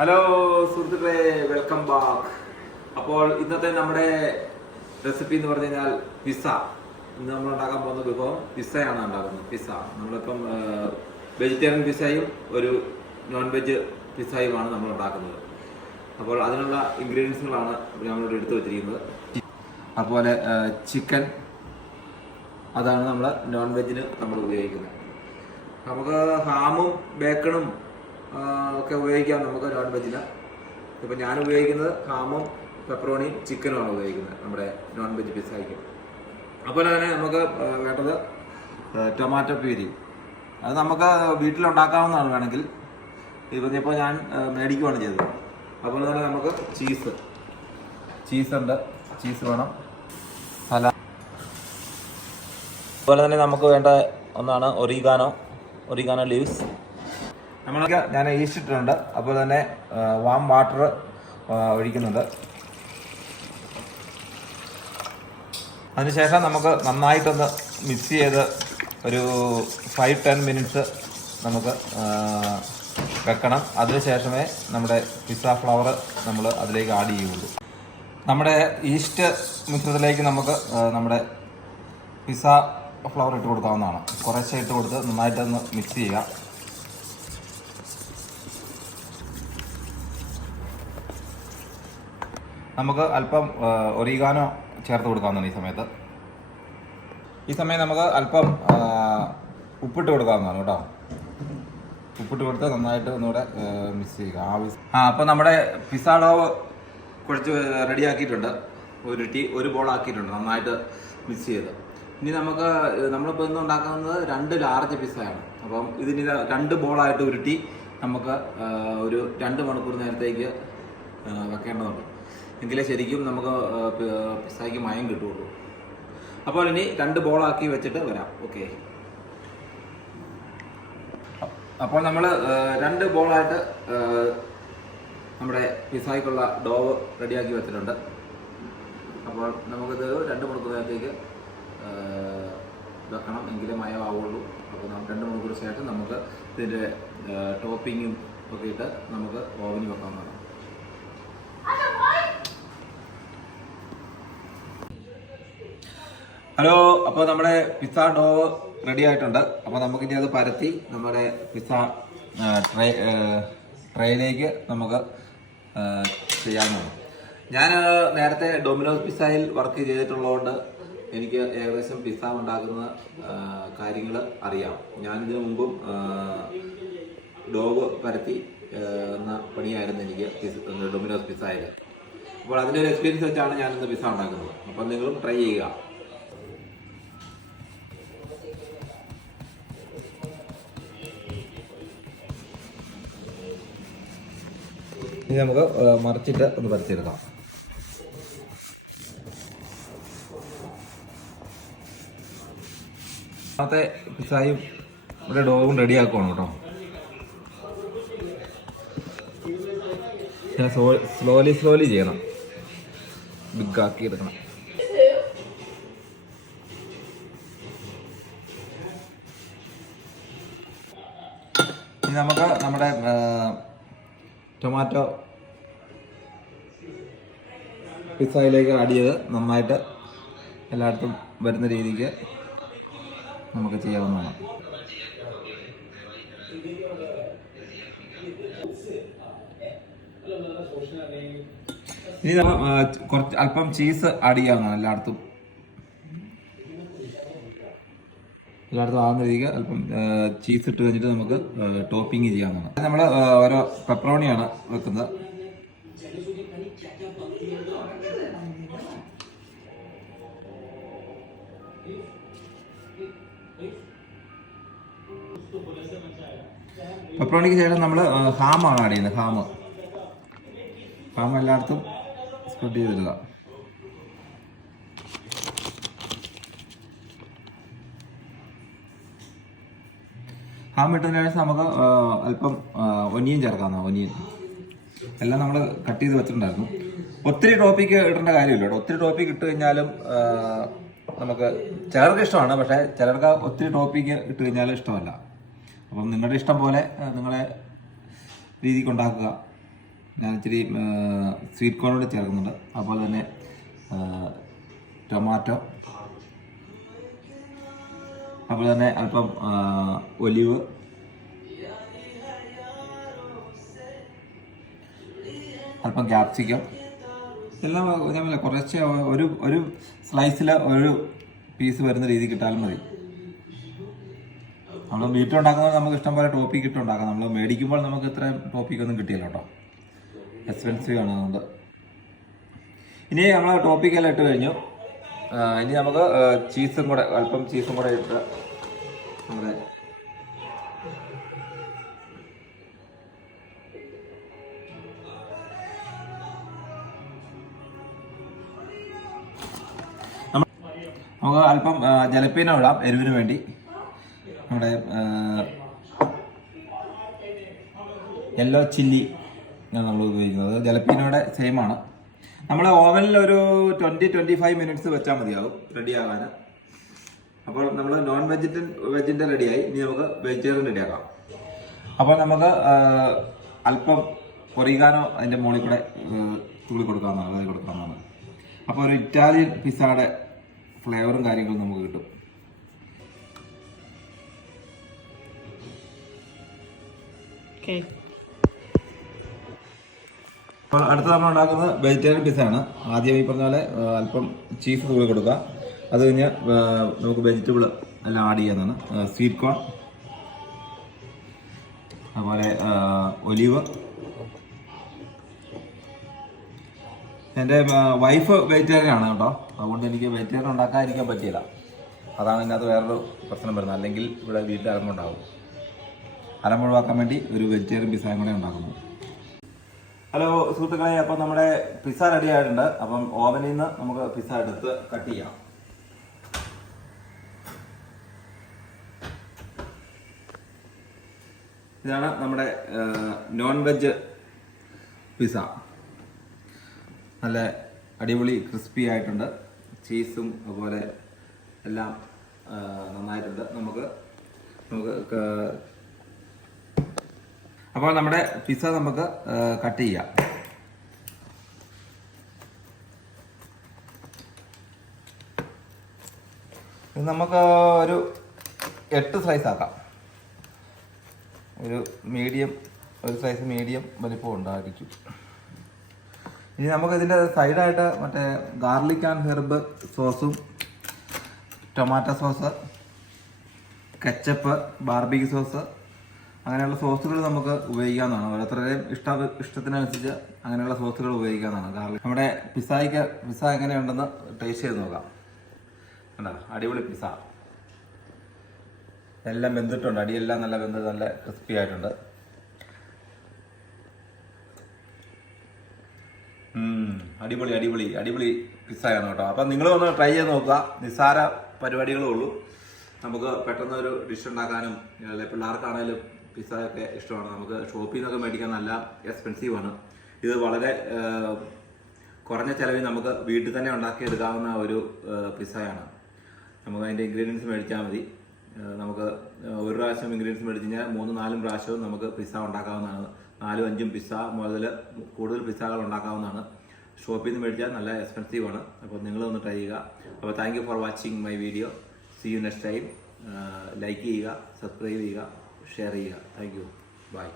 Hello സുഹൃത്തുക്കളെ, welcome back. അപ്പോൾ ഇന്നത്തെ നമ്മുടെ റെസിപ്പി എന്ന് പറഞ്ഞു കഴിഞ്ഞാൽ പിസ്സ. ഇന്ന് നമ്മൾ ഉണ്ടാക്കാൻ പോകുന്ന വിഭവം പിസ്സയാണ് ഉണ്ടാക്കുന്നത്. പിസ്സ നമ്മളിപ്പം വെജിറ്റേറിയൻ പിസ്സയും ഒരു നോൺ വെജ് പിസ്സയുമാണ് നമ്മൾ ഉണ്ടാക്കുന്നത്. അപ്പോൾ അതിനുള്ള ഇൻഗ്രീഡിയൻസുകളാണ് നമ്മളിവിടെ എടുത്തു വെച്ചിരിക്കുന്നത്. അതുപോലെ ചിക്കൻ, അതാണ് നമ്മൾ നോൺ വെജിന് നമ്മൾ ഉപയോഗിക്കുന്നത്. നമുക്ക് ഹാമും ബേക്കണും ഒക്കെ ഉപയോഗിക്കാം നമുക്ക് നോൺ വെജിന്. ഇപ്പം ഞാൻ ഉപയോഗിക്കുന്നത് ഹാമും പെപ്പറോണിയും ചിക്കനുമാണ് ഉപയോഗിക്കുന്നത് നമ്മുടെ നോൺ വെജ് പിസ്സയ്ക്ക്. അതുപോലെ തന്നെ നമുക്ക് വേണ്ടത് ടൊമാറ്റോ പ്യൂരി. അത് നമുക്ക് വീട്ടിലുണ്ടാക്കാവുന്നതാണ് വേണമെങ്കിൽ. ഇപ്പോൾ ഞാൻ മേടിക്കുകയാണ് ചെയ്തത്. അതുപോലെ തന്നെ നമുക്ക് ചീസുണ്ട്, ചീസ് വേണം. അതുപോലെ തന്നെ നമുക്ക് വേണ്ട ഒന്നാണ് ഒറിഗാനോ ലീവ്സ്. ഞാൻ ഈസ്റ്റ് ഇട്ടിട്ടുണ്ട്. അതുപോലെ തന്നെ വാം വാട്ടർ ഒഴിക്കുന്നുണ്ട്. അതിനുശേഷം നമുക്ക് നന്നായിട്ടൊന്ന് മിക്സ് ചെയ്ത് ഒരു 5-10 മിനിറ്റ്സ് നമുക്ക് വെക്കണം. അതിനുശേഷമേ നമ്മുടെ പിസ്സ ഫ്ലവർ നമ്മൾ അതിലേക്ക് ആഡ് ചെയ്യുള്ളൂ. നമ്മുടെ ഈസ്റ്റ് മിശ്രിതത്തിലേക്ക് നമുക്ക് നമ്മുടെ പിസ്സ ഫ്ലവർ ഇട്ട് കൊടുക്കാവുന്നതാണ്. കുറേശ്ശെ ഇട്ട് കൊടുത്ത് നന്നായിട്ടൊന്ന് മിക്സ് ചെയ്യുക. നമുക്ക് അല്പം ഒറിഗാനോ ചേർത്ത് കൊടുക്കാവുന്നതാണ് ഈ സമയം നമുക്ക് അല്പം ഉപ്പിട്ട് കൊടുക്കാവുന്നതാണ് കേട്ടോ. ഉപ്പിട്ട് കൊടുത്ത് നന്നായിട്ട് ഒന്നുകൂടെ മിക്സ് ചെയ്യുക. അപ്പോൾ നമ്മുടെ പിസ്സ ഡോവ് കുഴച്ച് റെഡിയാക്കിയിട്ടുണ്ട്. ഒരു ബോൾ ആക്കിയിട്ടുണ്ട്, നന്നായിട്ട് മിക്സ് ചെയ്ത്. ഇനി നമ്മളിപ്പോൾ ഇന്ന് ഉണ്ടാക്കുന്നത് 2 ലാർജ് പിസ്സയാണ്. അപ്പം ഇതിന് 2 ബോളായിട്ട് ഉരുട്ടി നമുക്ക് ഒരു 2 മണിക്കൂർ നേരത്തേക്ക് വെക്കേണ്ടതുണ്ട്. എങ്കിലേ ശരിക്കും നമുക്ക് പിസ്സയ്ക്ക് മയം കിട്ടുള്ളൂ. അപ്പോൾ ഇനി 2 ബോളാക്കി വെച്ചിട്ട് വരാം. ഓക്കെ. അപ്പോൾ നമ്മൾ 2 ബോളായിട്ട് നമ്മുടെ പിസ്സയ്ക്കുള്ള ഡോവ് റെഡിയാക്കി വെച്ചിട്ടുണ്ട്. അപ്പോൾ നമുക്കിത് 2 മണിക്കൂർ നേരത്തേക്ക് വെക്കണം, എങ്കിലേ മയമാവുള്ളൂ. അപ്പോൾ 2 മണിക്കൂർ ശേഷം നമുക്ക് ഇതിൻ്റെ ടോപ്പിങ്ങും ഒക്കെ ഇട്ട് നമുക്ക് ഓവനിൽ വെക്കാവുന്നതാണ്. ഹലോ, അപ്പോൾ നമ്മുടെ പിസ്സ ഡോവ് റെഡി ആയിട്ടുണ്ട്. അപ്പോൾ നമുക്കിനി അത് പരത്തി നമ്മുടെ പിസ്സ ട്രേയിലേക്ക് നമുക്ക് ചെയ്യാവുന്നതാണ്. ഞാൻ നേരത്തെ ഡൊമിനോസ് പിസ്സയിൽ വർക്ക് ചെയ്തിട്ടുള്ളതുകൊണ്ട് എനിക്ക് ഏകദേശം പിസ്സ ഉണ്ടാക്കുന്ന കാര്യങ്ങൾ അറിയാം. ഞാനിതിനു മുമ്പും ഡോവ് പരത്തി എന്ന പണിയായിരുന്നു എനിക്ക് ഡൊമിനോസ് പിസ്സയിൽ. അപ്പോൾ അതിൻ്റെ ഒരു എക്സ്പീരിയൻസ് വെച്ചാണ് ഞാനിന്ന് പിസ്സ ഉണ്ടാക്കുന്നത്. അപ്പോൾ നിങ്ങളും ട്രൈ ചെയ്യുക. ഇനി നമുക്ക് മറിച്ചിട്ട് ഒന്ന് പരത്തിയെടുക്കാം. അന്നത്തെ പിസ്സയും ഇവിടെ ഡോവും റെഡിയാക്കുവാണ് കേട്ടോ. സ്ലോലി ചെയ്യണം, ബിഗാക്കി എടുക്കണം. ഇനി നമുക്ക് നമ്മുടെ ടൊമാറ്റോ പിസ്സയിലേക്ക് ആഡ് ചെയ്ത് നന്നായിട്ട് എല്ലായിടത്തും വരുന്ന രീതിക്ക് നമുക്ക് ചെയ്യാവുന്നതാണ്. ഇനി കുറച്ച് അല്പം ചീസ് ആഡ് ചെയ്യാവുന്നതാണ്. എല്ലായിടത്തും ആകുന്ന രീതിക്ക് അല്പം ചീസ് ഇട്ട് കഴിഞ്ഞിട്ട് നമുക്ക് ടോപ്പിംഗ് ചെയ്യാവുന്നതാണ്. നമ്മൾ ഓരോ പെപ്പറോണിയാണ് വെക്കുന്നത്. പെപ്പറോണിക്ക് ശേഷം നമ്മൾ ഹാമാണ് ആഡ് ചെയ്യുന്നത്. ഹാം എല്ലായിടത്തും സ്പ്രെഡ് ചെയ്തിടുക. ഹാം ഇട്ടതിന് ശേഷം നമുക്ക് അല്പം ഒനിയൻ ചേർക്കാവുന്ന. ഒനിയൻ എല്ലാം നമ്മൾ കട്ട് ചെയ്ത് വെച്ചിട്ടുണ്ടായിരുന്നു. ഒത്തിരി ടോപ്പിക്ക് ഇടേണ്ട കാര്യമില്ല കേട്ടോ. ഒത്തിരി ടോപ്പിക്ക് ഇട്ട് കഴിഞ്ഞാലും നമുക്ക് ചിലർക്ക് ഇഷ്ടമാണ്, പക്ഷേ ചിലർക്ക് ഒത്തിരി ടോപ്പിക്ക് ഇട്ട് കഴിഞ്ഞാലും ഇഷ്ടമല്ല. അപ്പം നിങ്ങളുടെ ഇഷ്ടം പോലെ നിങ്ങളെ രീതിക്ക് ഉണ്ടാക്കുക. ഞാൻ ഇച്ചിരി സ്വീറ്റ് കോൺ കൂടി ചേർക്കുന്നുണ്ട്. അതുപോലെ തന്നെ ടൊമാറ്റോ, അതുപോലെ തന്നെ അല്പം ഒലിവ്, അല്പം ക്യാപ്സിക്കം, എല്ലാം ഞാൻ കുറച്ച് ഒരു സ്ലൈസിൽ ഒരു പീസ് വരുന്ന രീതിക്ക് ഇട്ടാലും മതി. നമ്മൾ വീട്ടിലുണ്ടാക്കുന്നത് നമുക്ക് ഇഷ്ടം പോലെ ടോപ്പിക്ക് ഇട്ട് ഉണ്ടാക്കാം. നമ്മൾ മേടിക്കുമ്പോൾ നമുക്ക് ഇത്രയും ടോപ്പിക്കൊന്നും കിട്ടിയില്ല കേട്ടോ, എക്സ്പെൻസീവ് ആണ്. അതുകൊണ്ട് ഇനി നമ്മൾ ടോപ്പിക്കെല്ലാം ഇട്ട് കഴിഞ്ഞു. ഇനി നമുക്ക് ചീസും കൂടെ, അല്പം ചീസും കൂടെ ഇട്ട് നമ്മുടെ നമുക്ക് അല്പം ജലപ്പീന ഇടാം എരിവിന് വേണ്ടി. നമ്മുടെ യെല്ലോ ചില്ലി നമ്മൾ ഉപയോഗിക്കുന്നത് ജലപ്പീനയുടെ സെയിമാണ്. നമ്മൾ ഓവനിൽ ഒരു 20-25 മിനിറ്റ്സ് വെച്ചാൽ മതിയാവും റെഡിയാകാൻ. അപ്പോൾ നമ്മൾ നോൺ വെജിൻ്റെ റെഡിയായി. ഇനി നമുക്ക് വെജിറ്റേറിയൻ റെഡിയാക്കാം. അപ്പോൾ നമുക്ക് അല്പം ഒറിഗാനോ അതിൻ്റെ മുകളിൽ കൂടെ തുള്ളി കൊടുക്കാവുന്നതാണ്. അപ്പോൾ ഒരു ഇറ്റാലിയൻ പിസ്സയുടെ ഫ്ലേവറും കാര്യങ്ങളും നമുക്ക് കിട്ടും. അപ്പോൾ അടുത്ത നമ്മൾ ഉണ്ടാക്കുന്നത് വെജിറ്റേറിയൻ പിസ്സ ആണ്. ആദ്യം ഈ പറഞ്ഞ പോലെ അല്പം ചീസ് തൂളി കൊടുക്കുക. അത് കഴിഞ്ഞ് നമുക്ക് വെജിറ്റബിൾ എല്ലാം ആഡ് ചെയ്യാവുന്നതാണ്. സ്വീറ്റ് കോൺ, അതുപോലെ ഒലിവ്. എൻ്റെ വൈഫ് വെജിറ്റേറിയൻ ആണ് കേട്ടോ, അതുകൊണ്ട് എനിക്ക് വെജിറ്റേറിയൻ ഉണ്ടാക്കാതിരിക്കാൻ പറ്റിയില്ല. അതാണ് ഇതിനകത്ത് വേറൊരു പ്രശ്നം വരുന്നത്. അല്ലെങ്കിൽ ഇവിടെ വീട്ടിൽ അരമ്പുണ്ടാകും. അരമ്പൊഴിവാക്കാൻ വേണ്ടി ഒരു വെജിറ്റേറിയൻ പിസ്സയും കൂടെ ഉണ്ടാക്കുന്നു. ഹലോ സുഹൃത്തുക്കളെ, അപ്പം നമ്മുടെ പിസ്സ റെഡി ആയിട്ടുണ്ട്. അപ്പം ഓവനിൽ നിന്ന് നമുക്ക് പിസ്സ എടുത്ത് കട്ട് ചെയ്യാം. ഇതാണ് നമ്മുടെ നോൺ വെജ് പിസ്സ. നല്ല അടിപൊളി ക്രിസ്പി ആയിട്ടുണ്ട്. ചീസും അതുപോലെ എല്ലാം നന്നായിട്ടുണ്ട്. നമുക്ക് അപ്പോൾ നമ്മുടെ പിസ്സ നമുക്ക് കട്ട് ചെയ്യാം. ഇത് നമുക്ക് ഒരു 8 സ്ലൈസ് ആക്കാം. ഒരു സ്ലൈസ് മീഡിയം വലിപ്പം ഉണ്ടായിരിക്കും. ഇനി നമുക്ക് ഇതിൻ്റെ സൈഡായിട്ട് മറ്റേ ഗാർലിക് ആൻഡ് ഹെർബ് സോസും, tomato sauce, ketchup, barbecue sauce, അങ്ങനെയുള്ള സോസുകൾ നമുക്ക് ഉപയോഗിക്കാവുന്നതാണ്. ഓരോരുത്തരുടെയും ഇഷ്ടത്തിനനുസരിച്ച് അങ്ങനെയുള്ള സോസുകൾ ഉപയോഗിക്കാവുന്നതാണ്. ഗാർലിക് നമ്മുടെ പിസ്സ എങ്ങനെയുണ്ടെന്ന് ടേസ്റ്റ് ചെയ്ത് നോക്കാം. കണ്ടോ, അടിപൊളി പിസ്സ. എല്ലാം വെന്തിട്ടുണ്ട്, അടിയെല്ലാം നല്ല വെന്ത് നല്ല ക്രിസ്പി ആയിട്ടുണ്ട്. അടിപൊളി പിസ്സയാണ് കേട്ടോ. അപ്പം നിങ്ങൾ ഒന്ന് ട്രൈ ചെയ്ത് നോക്കുക. നിസ്സാര പരിപാടികളേ ഉള്ളൂ. നമുക്ക് പെട്ടെന്ന് ഒരു ഡിഷ് ഉണ്ടാക്കാനും, പിള്ളേർക്കാണേലും പിസ്സയൊക്കെ ഇഷ്ടമാണ്. നമുക്ക് ഷോപ്പിൽ നിന്നൊക്കെ മേടിക്കാൻ നല്ല എക്സ്പെൻസീവ് ആണ്. ഇത് വളരെ കുറഞ്ഞ ചിലവിൽ നമുക്ക് വീട്ടിൽ തന്നെ ഉണ്ടാക്കിയെടുക്കാവുന്ന ഒരു പിസ്സയാണ്. നമുക്ക് അതിൻ്റെ ഇൻഗ്രീഡിയൻസ് മേടിച്ചാൽ മതി. നമുക്ക് ഒരു പ്രാവശ്യം ഇൻഗ്രീഡിയൻസ് മേടിച്ച് കഴിഞ്ഞാൽ 3-4 പ്രാവശ്യവും നമുക്ക് പിസ്സ ഉണ്ടാക്കാവുന്നതാണ്. 4-5 പിസ്സ മുതൽ കൂടുതൽ പിസ്സകൾ ഉണ്ടാക്കാവുന്നതാണ്. ഷോപ്പിൽ നിന്ന് മേടിച്ചാൽ നല്ല എക്സ്പെൻസീവ് ആണ്. അപ്പോൾ നിങ്ങളൊന്ന് ട്രൈ ചെയ്യുക. അപ്പോൾ thank you for watching my video. See you next time. Like ചെയ്യുക, സബ്സ്ക്രൈബ് ചെയ്യുക, ഷെയർ ചെയ്യുക. Thank you. ബൈ.